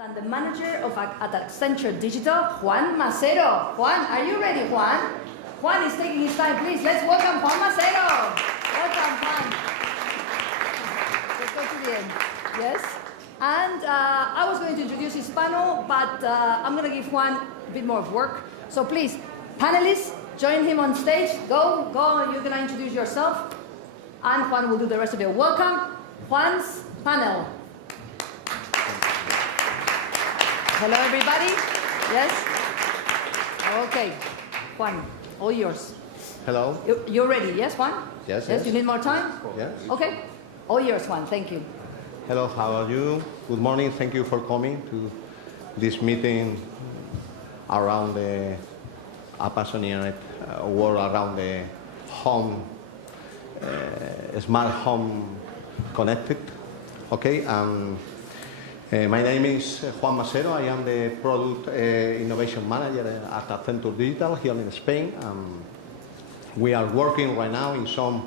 And the manager at Accenture Digital, Juan Macero. Juan, are you ready, Juan? Juan is taking his time, please. Let's welcome Juan Macero. Welcome, Juan. Let's go to the end. Yes? And I was going to introduce his panel, but I'm going to give Juan a bit more of work. So please, panelists, join him on stage. Go, you're going to introduce yourself. And Juan will do the rest of it. Welcome, Juan's panel. Hello, everybody. Yes? Okay. Juan, all yours. Hello. You're ready, yes, Juan? Yes, yes. You need more time? Yes. Okay. All yours, Juan. Thank you. Hello, how are you? Good morning. Thank you for coming to this meeting around the passionate world around the home, smart home connected. Okay. My name is Juan Macero. I am the Product Innovation Manager at Accenture Digital here in Spain. We are working right now in some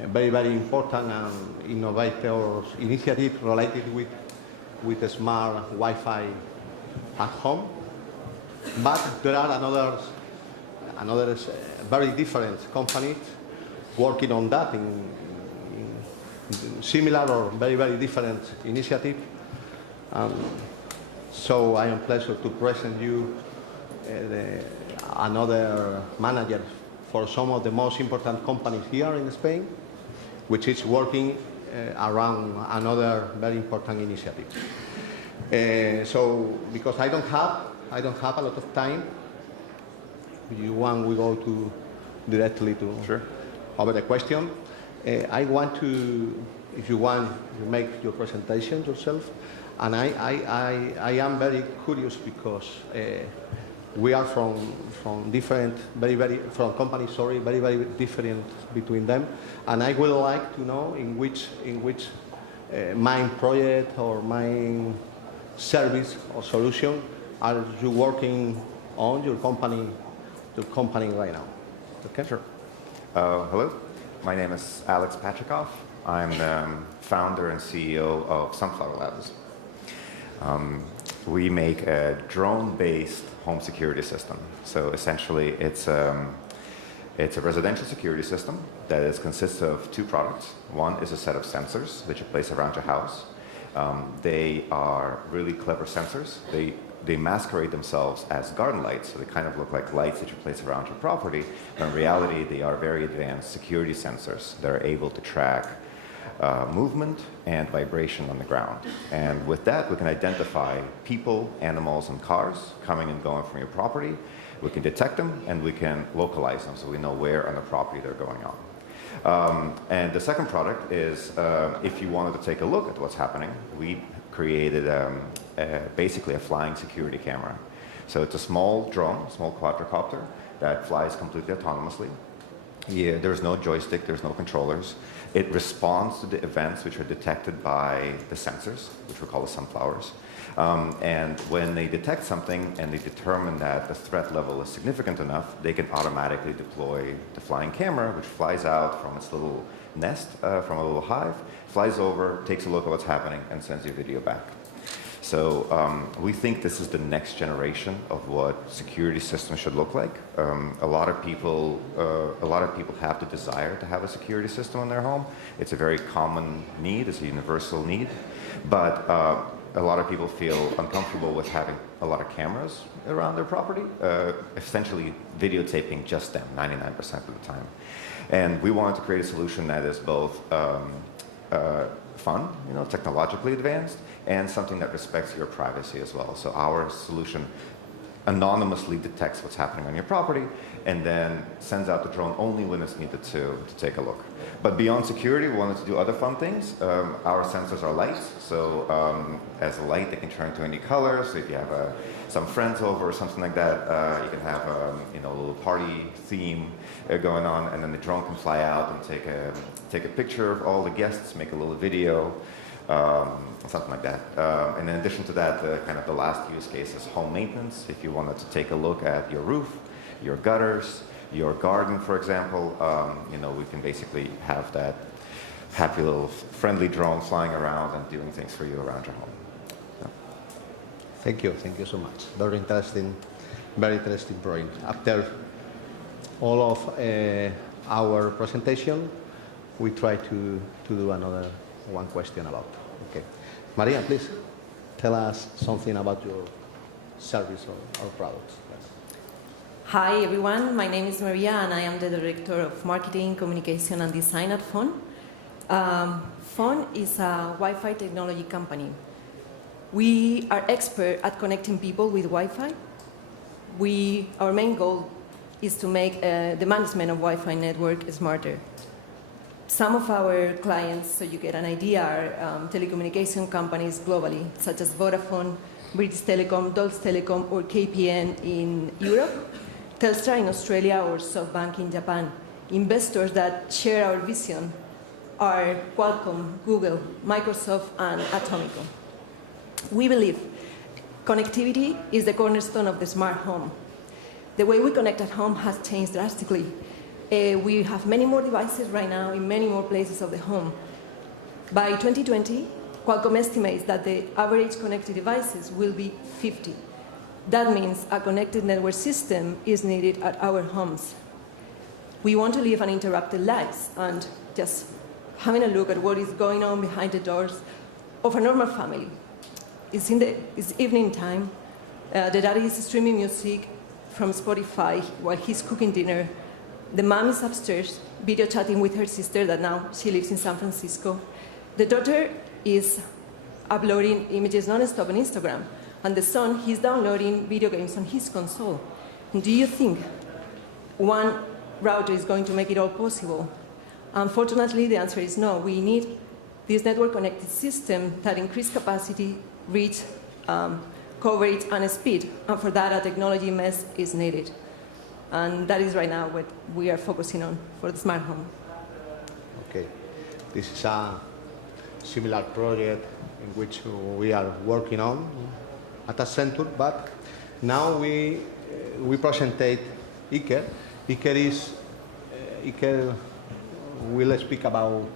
very, very important and innovative initiatives related with the smart Wi-Fi at home. But there are another very different companies working on that in similar or very, very different initiatives. So I am pleased to present you another manager for some of the most important companies here in Spain, which is working around another very important initiative. So because I don't have a lot of time, we go to directly to sure. Over the question. I want to, if you want, you make your presentation yourself. And I am very curious because we are from different, from companies, sorry, very, very different between them. And I would like to know in which main project or main service or solution are you working on your company right now? Okay. Sure. Hello, my name is Alex Patrikoff. I'm the founder and CEO of Sunflower Labs. We make a drone-based home security system. So essentially, it's a residential security system that consists of two products. One is a set of sensors that you place around your house. They are really clever sensors. They masquerade themselves as garden lights, so they kind of look like lights that you place around your property. But in reality, they are very advanced security sensors that are able to track movement and vibration on the ground. And with that, we can identify people, animals, and cars coming and going from your property. We can detect them, and we can localize them so we know where on the property they're going on. And the second product is, if you wanted to take a look at what's happening, we created basically a flying security camera. So it's a small drone, small quadricopter that flies completely autonomously. Yeah, there's no joystick, there's no controllers. It responds to the events which are detected by the sensors, which we call the sunflowers. And when they detect something and they determine that the threat level is significant enough, they can automatically deploy the flying camera, which flies out from its little nest, from a little hive, flies over, takes a look at what's happening, and sends you a video back. So we think this is the next generation of what security systems should look like. A lot of people have the desire to have a security system in their home. It's a very common need, it's a universal need. But a lot of people feel uncomfortable with having a lot of cameras around their property, essentially videotaping just them 99% of the time. And we wanted to create a solution that is both fun, technologically advanced, and something that respects your privacy as well. So our solution anonymously detects what's happening on your property and then sends out the drone only when it's needed to take a look. But beyond security, we wanted to do other fun things. Our sensors are lights, so as a light, they can turn to any color. So if you have some friends over or something like that, you can have a little party theme going on, and then the drone can fly out and take a picture of all the guests, make a little video. Something like that. And in addition to that, the last use case is home maintenance. If you wanted to take a look at your roof, your gutters, your garden, for example, we can basically have that happy little friendly drone flying around and doing things for you around your home. So. Thank you so much. Very interesting project. After all of our presentation, we try to do another one question about. Okay, Maria, please tell us something about your service or products. Hi everyone, my name is Maria and I am the Director of Marketing, Communication and Design at FON. FON is a Wi-Fi technology company. We are expert at connecting people with Wi-Fi. Our main goal is to make the management of Wi-Fi network smarter. Some of our clients, so you get an idea, are telecommunication companies globally, such as Vodafone, British Telecom, Deutsche Telekom, or KPN in Europe, Telstra in Australia, or SoftBank in Japan. Investors that share our vision are Qualcomm, Google, Microsoft, and Atomico. We believe connectivity is the cornerstone of the smart home. The way we connect at home has changed drastically. We have many more devices right now in many more places of the home. By 2020, Qualcomm estimates that the average connected devices will be 50. That means a connected network system is needed at our homes. We want to live uninterrupted lives, and just having a look at what is going on behind the doors of a normal family. It's evening time. The daddy is streaming music from Spotify while he's cooking dinner. The mom is upstairs video chatting with her sister that now she lives in San Francisco. The daughter is uploading images non-stop on Instagram. And the son, he's downloading video games on his console. And do you think one router is going to make it all possible? Unfortunately, the answer is no. We need this network-connected system that increase capacity, reach, coverage, and speed. And for that, a technology mesh is needed. And that is right now what we are focusing on for the smart home. Okay. This is a similar project in which we are working on at Accenture, but now we presentate Iker. Iker will speak about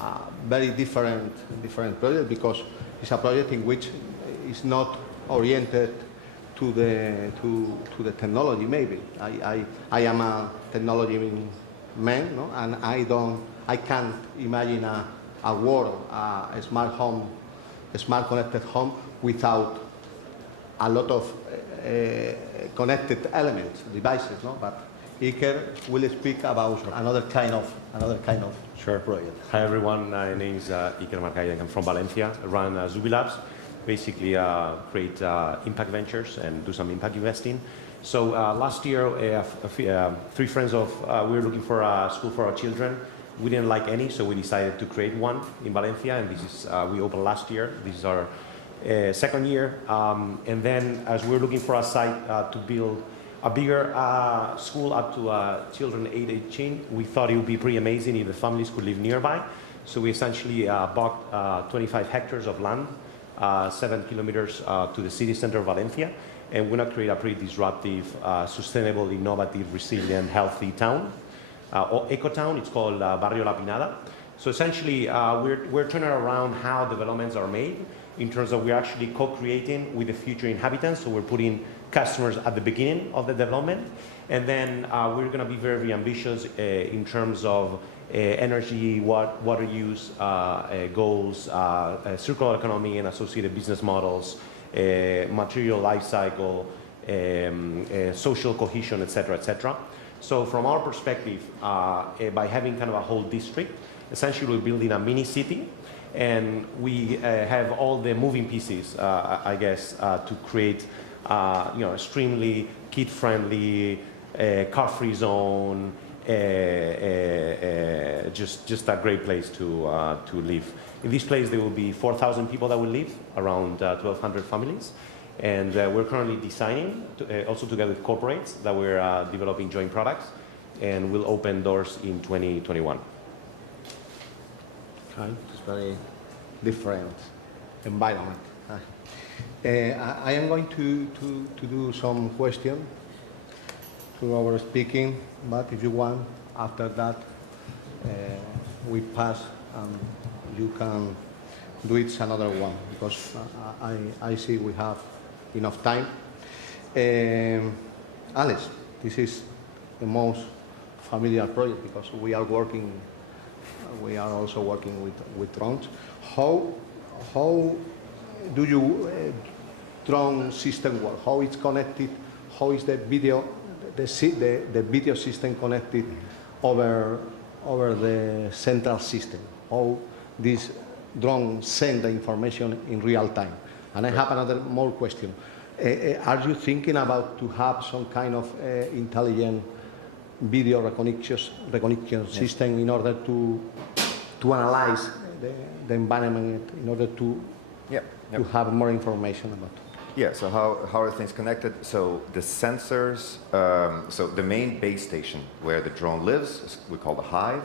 a very different project, because it's a project in which is not oriented to the technology. Maybe I am a technology man, no? And I can't imagine a world, a smart home, a smart connected home without a lot of connected elements, devices, no? But Iker will speak about another kind of Sure. project. Hi everyone, my name is Iker Marcaya. I'm from Valencia. I run Zubi Labs, basically create impact ventures and do some impact investing. So last year, three friends of, we were looking for a school for our children. We didn't like any, so we decided to create one in Valencia, and this is, we opened last year. This is our second year. And then as we were looking for a site to build a bigger school up to children 8-18, we thought it would be pretty amazing if the families could live nearby. So we essentially bought 25 hectares of land, 7 kilometers to the city center of Valencia, and we're going to create a pretty disruptive, sustainable, innovative, resilient, healthy town, or eco-town. It's called Barrio La Pinada. So essentially, we're turning around how developments are made in terms of we're actually co-creating with the future inhabitants. So we're putting customers at the beginning of the development, and then we're going to be very, very ambitious in terms of energy, water use goals, circular economy and associated business models, material life cycle, social cohesion, etc., etc. So from our perspective, by having kind of a whole district, essentially we're building a mini city, and we have all the moving pieces, I guess, to create extremely kid-friendly, car-free zone, just a great place to live. In this place, there will be 4,000 people that will live, around 1,200 families. And we're currently designing, also together with corporates, that we're developing joint products, and we'll open doors in 2021. Okay, it's very different environment. I am going to do some questions to our speaking, but if you want, after that, we pass and you can do it another one, because I see we have enough time. Alex, this is the most familiar project because we are also working with drones. How do you drone system work? How it's connected? How is the video system connected over the central system? How this drone send the information in real time? And I have another more question. Are you thinking about to have some kind of intelligent video recognition system in order to analyze the environment, in order to have more information about it? Yeah, so how are things connected? So the sensors, so the main base station where the drone lives, we call the hive,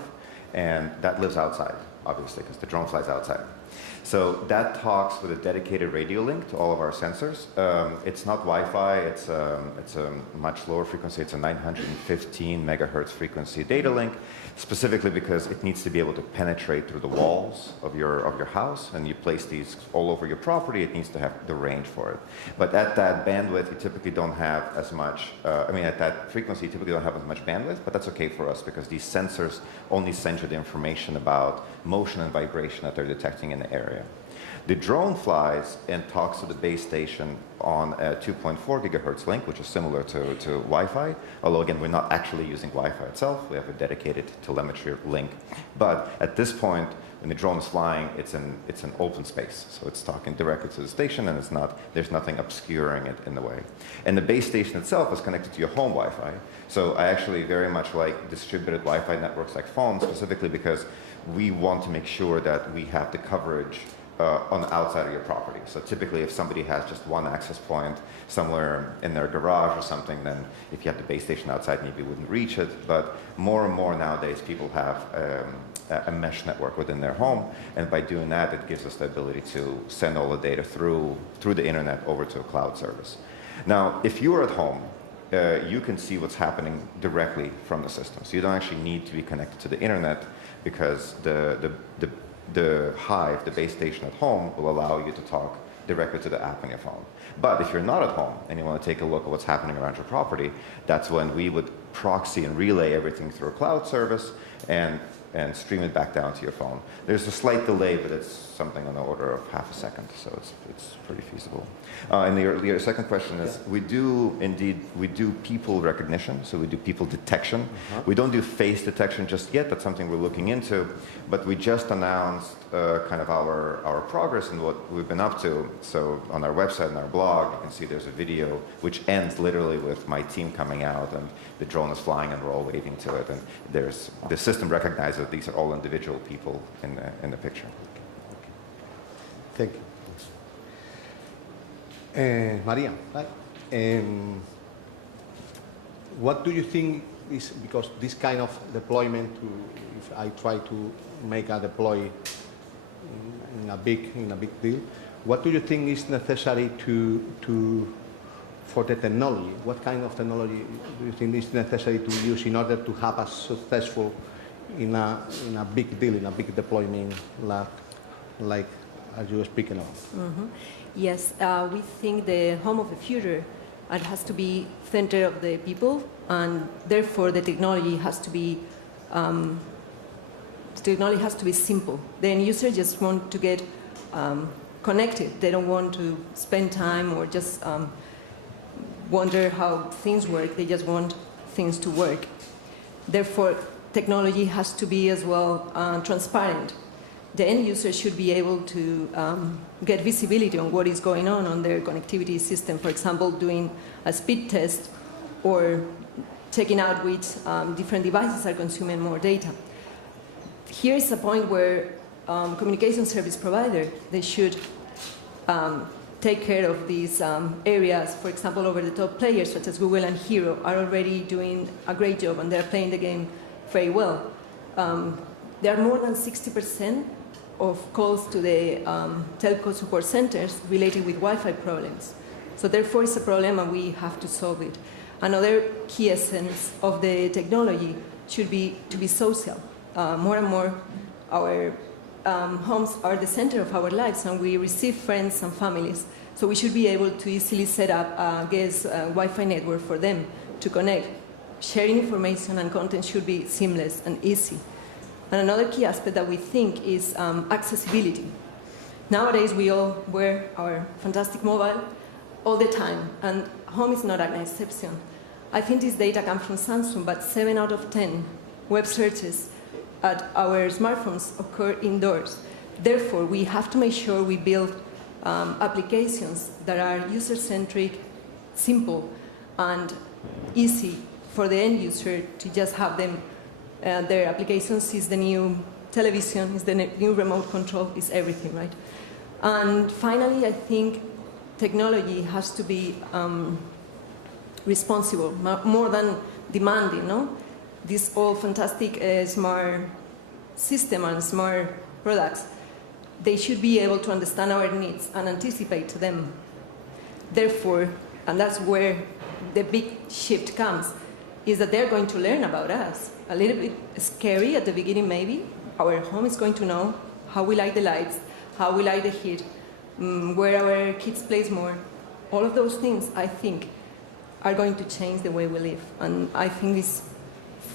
and that lives outside, obviously, because the drone flies outside. So that talks with a dedicated radio link to all of our sensors. It's not Wi-Fi, it's a much lower frequency, it's a 915 megahertz frequency data link, specifically because it needs to be able to penetrate through the walls of your house, and you place these all over your property, it needs to have the range for it. But at that bandwidth, you typically don't have as much, at that frequency, you typically don't have as much bandwidth, but that's okay for us because these sensors only send you the information about motion and vibration that they're detecting in the area. The drone flies and talks to the base station on a 2.4 gigahertz link, which is similar to Wi-Fi, although again, we're not actually using Wi-Fi itself. We have a dedicated telemetry link. But at this point, when the drone is flying, it's an open space. So it's talking directly to the station, and there's nothing obscuring it in the way. And the base station itself is connected to your home Wi-Fi. So I actually very much like distributed Wi-Fi networks like phones, specifically because we want to make sure that we have the coverage on the outside of your property. So typically if somebody has just one access point somewhere in their garage or something, then if you have the base station outside, maybe you wouldn't reach it. But more and more nowadays, people have a mesh network within their home. And by doing that, it gives us the ability to send all the data through the internet over to a cloud service. Now, if you are at home, you can see what's happening directly from the system. So you don't actually need to be connected to the internet because the hive, the base station at home, will allow you to talk directly to the app on your phone. But if you're not at home and you want to take a look at what's happening around your property, that's when we would proxy and relay everything through a cloud service and stream it back down to your phone. There's a slight delay, but it's something on the order of half a second, so it's pretty feasible. And your second question is, we do people recognition, so we do people detection. We don't do face detection just yet, that's something we're looking into, but we just announced kind of our progress and what we've been up to. So on our website and our blog, you can see there's a video which ends literally with my team coming out and the drone is flying and we're all waving to it, and the system recognizes that these are all individual people in the picture. Thank you. Maria, right? What do you think is, because this kind of deployment, if I try to make a deploy in a big deal, what do you think is necessary for the technology? What kind of technology do you think is necessary to use in order to have a successful in a big deal, in a big deployment like as you were speaking of? Mm-hmm. Yes, we think the home of the future has to be center of the people, and therefore the technology has to be simple. The end user just want to get connected. They don't want to spend time or just wonder how things work. They just want things to work. Therefore, technology has to be as well transparent. The end user should be able to get visibility on what is going on their connectivity system. For example, doing a speed test or checking out which different devices are consuming more data. Here is a point where communication service provider, they should take care of these areas. For example, over-the-top players such as Google and Hero are already doing a great job and they're playing the game very well. There are more than 60% of calls to the telco support centers related with Wi-Fi problems. So therefore it's a problem and we have to solve it. Another key essence of the technology should be to be social. More and more our homes are the center of our lives, and we receive friends and families. So we should be able to easily set up a guest Wi-Fi network for them to connect. Sharing information and content should be seamless and easy. And another key aspect that we think is accessibility. Nowadays, we all wear our fantastic mobile all the time, and home is not an exception. I think this data comes from Samsung, but 7 out of 10 web searches at our smartphones occur indoors. Therefore, we have to make sure we build applications that are user-centric, simple, and easy for the end user to just have them. Their applications is the new television, is the new remote control, is everything, right? And finally, I think technology has to be responsible, more than demanding, no? These all fantastic smart system and smart products, they should be able to understand our needs and anticipate to them. Therefore, and that's where the big shift comes, is that they're going to learn about us. A little bit scary at the beginning, maybe. Our home is going to know how we like the lights, how we like the heat, where our kids play more. All of those things, I think, are going to change the way we live. And I think this,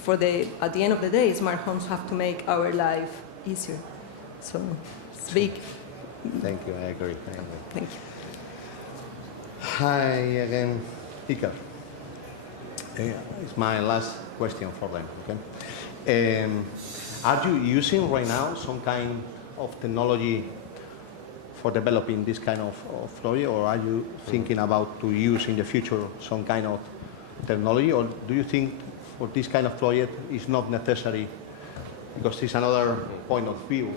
at the end of the day, smart homes have to make our life easier. So it's big. Thank you, I agree. Thank you. Hi again, Iker. It's my last question for them. Okay? Are you using right now some kind of technology for developing this kind of project, or are you thinking about to use in the future some kind of technology, or do you think for this kind of project it's not necessary because it's another point of view?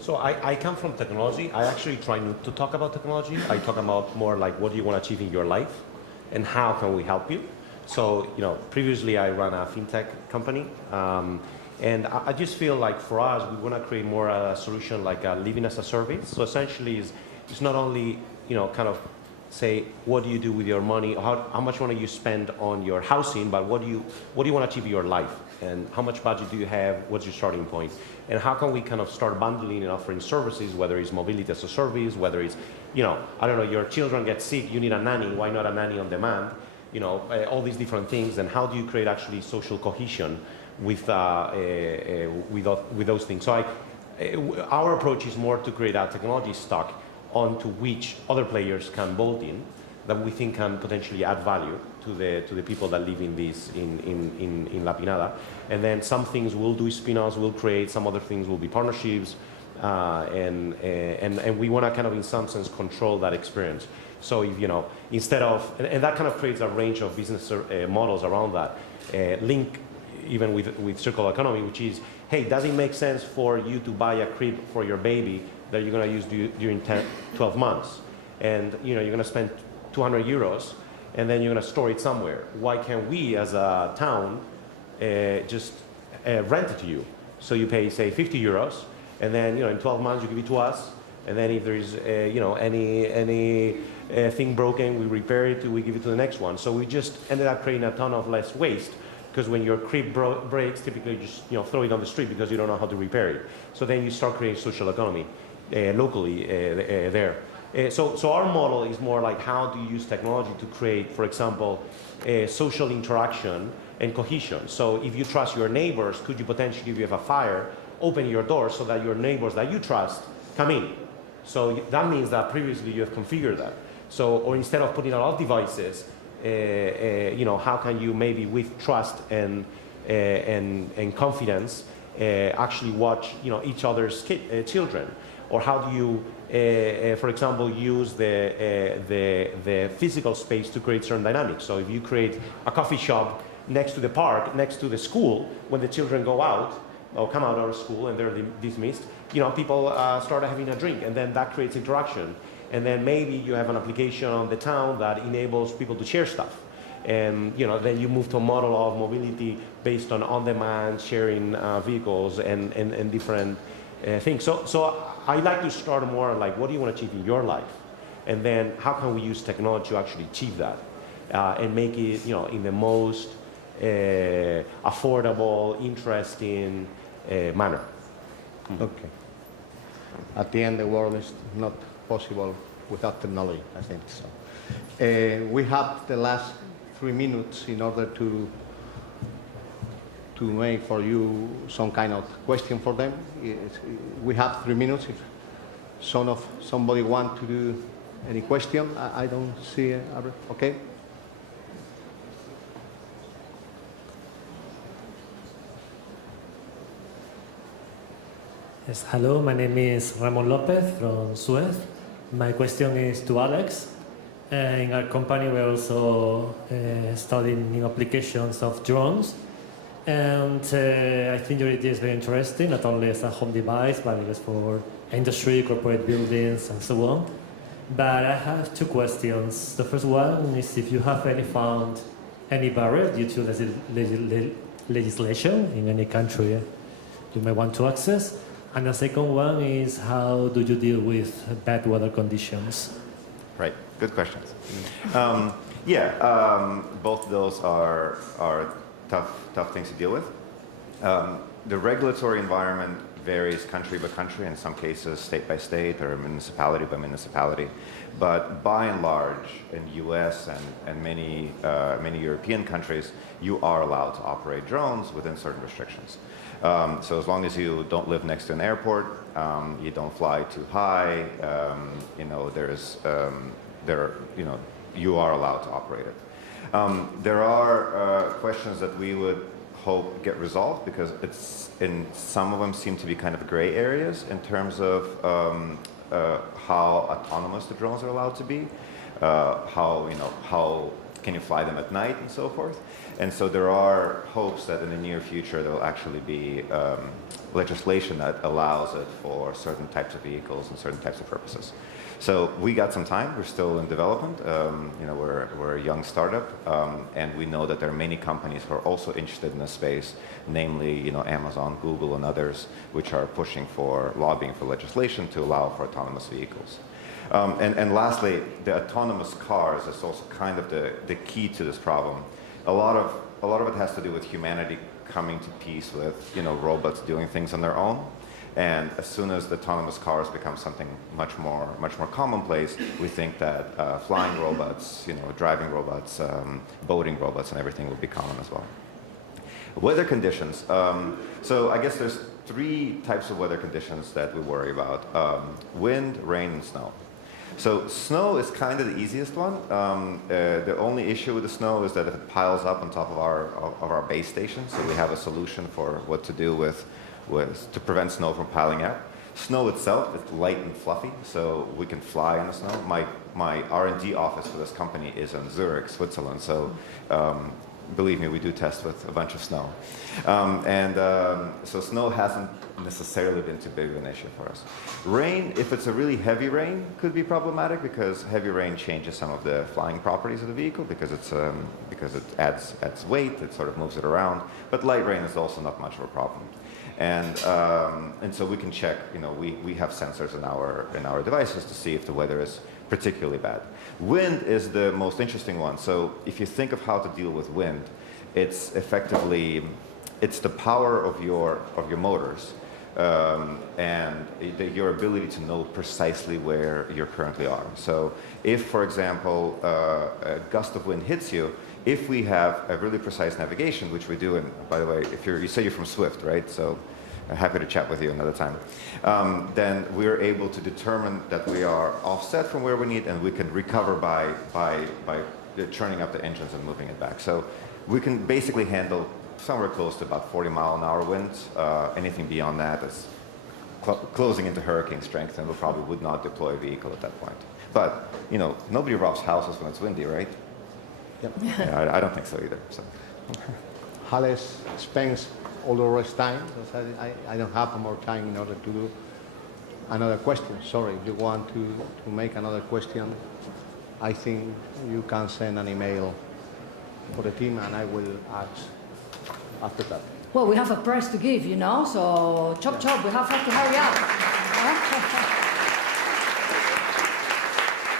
So I come from technology. I actually try not to talk about technology. I talk about more like what do you want to achieve in your life and how can we help you. So, previously I ran a fintech company, and I just feel like for us, we want to create more a solution like living as a service. So essentially, it's not only, kind of say, what do you do with your money, how much money you spend on your housing, but what do you want to achieve in your life, and how much budget do you have, what's your starting point, and how can we kind of start bundling and offering services, whether it's mobility as a service, whether it's, I don't know, your children get sick, you need a nanny, why not a nanny on demand? All these different things, and how do you create actually social cohesion with those things? So our approach is more to create a technology stack onto which other players can bolt in, that we think can potentially add value to the people that live in La Pinada. And then some things we'll do spin-offs, we'll create, some other things will be partnerships, and we want to kind of in some sense control that experience. So if, instead of, and that kind of creates a range of business models around that, link even with circular economy, which is, hey, does it make sense for you to buy a crib for your baby that you're going to use during 12 months? And you're going to spend 200 euros, and then you're going to store it somewhere. Why can't we as a town just rent it to you? So you pay, say, 50 euros, and then in 12 months you give it to us, and then if there's any thing broken, we repair it, we give it to the next one. So we just ended up creating a ton of less waste, because when your crib breaks, typically you just throw it on the street because you don't know how to repair it. So then you start creating social economy locally there. So our model is more like how do you use technology to create, for example, social interaction and cohesion. So if you trust your neighbors, could you potentially, if you have a fire, open your door so that your neighbors that you trust come in? So that means that previously you have configured that. So, or instead of putting a lot of devices, how can you maybe with trust and confidence actually watch each other's children? Or how do you, for example, use the physical space to create certain dynamics? So if you create a coffee shop next to the park, next to the school, when the children go out or come out of school and they're dismissed, people start having a drink, and then that creates interaction. And then maybe you have an application on the town that enables people to share stuff. And then you move to a model of mobility based on on-demand sharing vehicles and different things. So I like to start more like, what do you want to achieve in your life? And then how can we use technology to actually achieve that and make it in the most affordable, interesting manner. Okay. at the end, the world is not possible without technology, I think so. We have the last 3 minutes in order to make for you some kind of question for them. We have 3 minutes. If somebody want to do any question, I don't see. Okay. Yes, hello, my name is Ramon Lopez from Suez. My question is to Alex. In our company, we're also studying new applications of drones. And I think your idea is very interesting, not only as a home device, but it is for industry, corporate buildings, and so on. But I have 2 questions. The first one is if you have found any barrier due to legislation in any country you may want to access. And the second one is how do you deal with bad weather conditions? Right, good questions. Both of those are tough things to deal with. The regulatory environment varies country by country, in some cases state by state or municipality by municipality. But by and large, in the US and many European countries, you are allowed to operate drones within certain restrictions. So as long as you don't live next to an airport, you don't fly too high, you are allowed to operate it. There are questions that we would hope get resolved because some of them seem to be kind of gray areas in terms of how autonomous the drones are allowed to be, how can you fly them at night and so forth. And so there are hopes that in the near future there will actually be legislation that allows it for certain types of vehicles and certain types of purposes. So we got some time. We're still in development. We're a young startup, and we know that there are many companies who are also interested in this space, namely Amazon, Google, and others, which are pushing for lobbying for legislation to allow for autonomous vehicles. And lastly, the autonomous cars is also kind of the key to this problem. A lot of it has to do with humanity coming to peace with robots doing things on their own. And as soon as the autonomous cars become something much more commonplace, we think that flying robots, driving robots, boating robots, and everything will be common as well. Weather conditions. So I guess there's 3 types of weather conditions that we worry about: wind, rain, and snow. So snow is kind of the easiest one. The only issue with the snow is that if it piles up on top of our base station, so we have a solution for what to do to prevent snow from piling up. Snow itself is light and fluffy, so we can fly in the snow. My R&D office for this company is in Zurich, Switzerland, so believe me, we do test with a bunch of snow. So snow hasn't necessarily been too big of an issue for us. Rain, if it's a really heavy rain, could be problematic because heavy rain changes some of the flying properties of the vehicle because it adds weight, it sort of moves it around. But light rain is also not much of a problem. And so we can check, we have sensors in our devices to see if the weather is particularly bad. Wind is the most interesting one. So if you think of how to deal with wind, it's the power of your motors and your ability to know precisely where you currently are. So if, for example, a gust of wind hits you, if we have a really precise navigation, which we do, and by the way, if you say you're from Swift, right? So I'm happy to chat with you another time. Then we're able to determine that we are offset from where we need, and we can recover by churning up the engines and moving it back. So we can basically handle somewhere close to about 40-mile-an-hour winds. Anything beyond that is closing into hurricane strength, and we probably would not deploy a vehicle at that point. But nobody robs houses when it's windy, right? Yep. Yeah, I don't think so either. So. Alex spends all the rest time. I don't have more time in order to do another question. Sorry, if you want to make another question, I think you can send an email for the team, and I will ask after that. Well, we have a prize to give, so chop, we have to hurry up.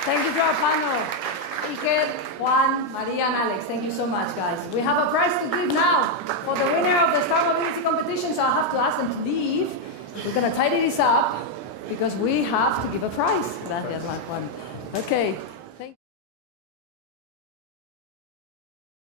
Thank you to our panel. Iker, Juan, Maria, and Alex. Thank you so much, guys. We have a prize to give now for the winner of the Star Mobility competition, so I'll have to ask them to leave. We're going to tidy this up. because we have to give a prize. Gracias, Juan. Okay.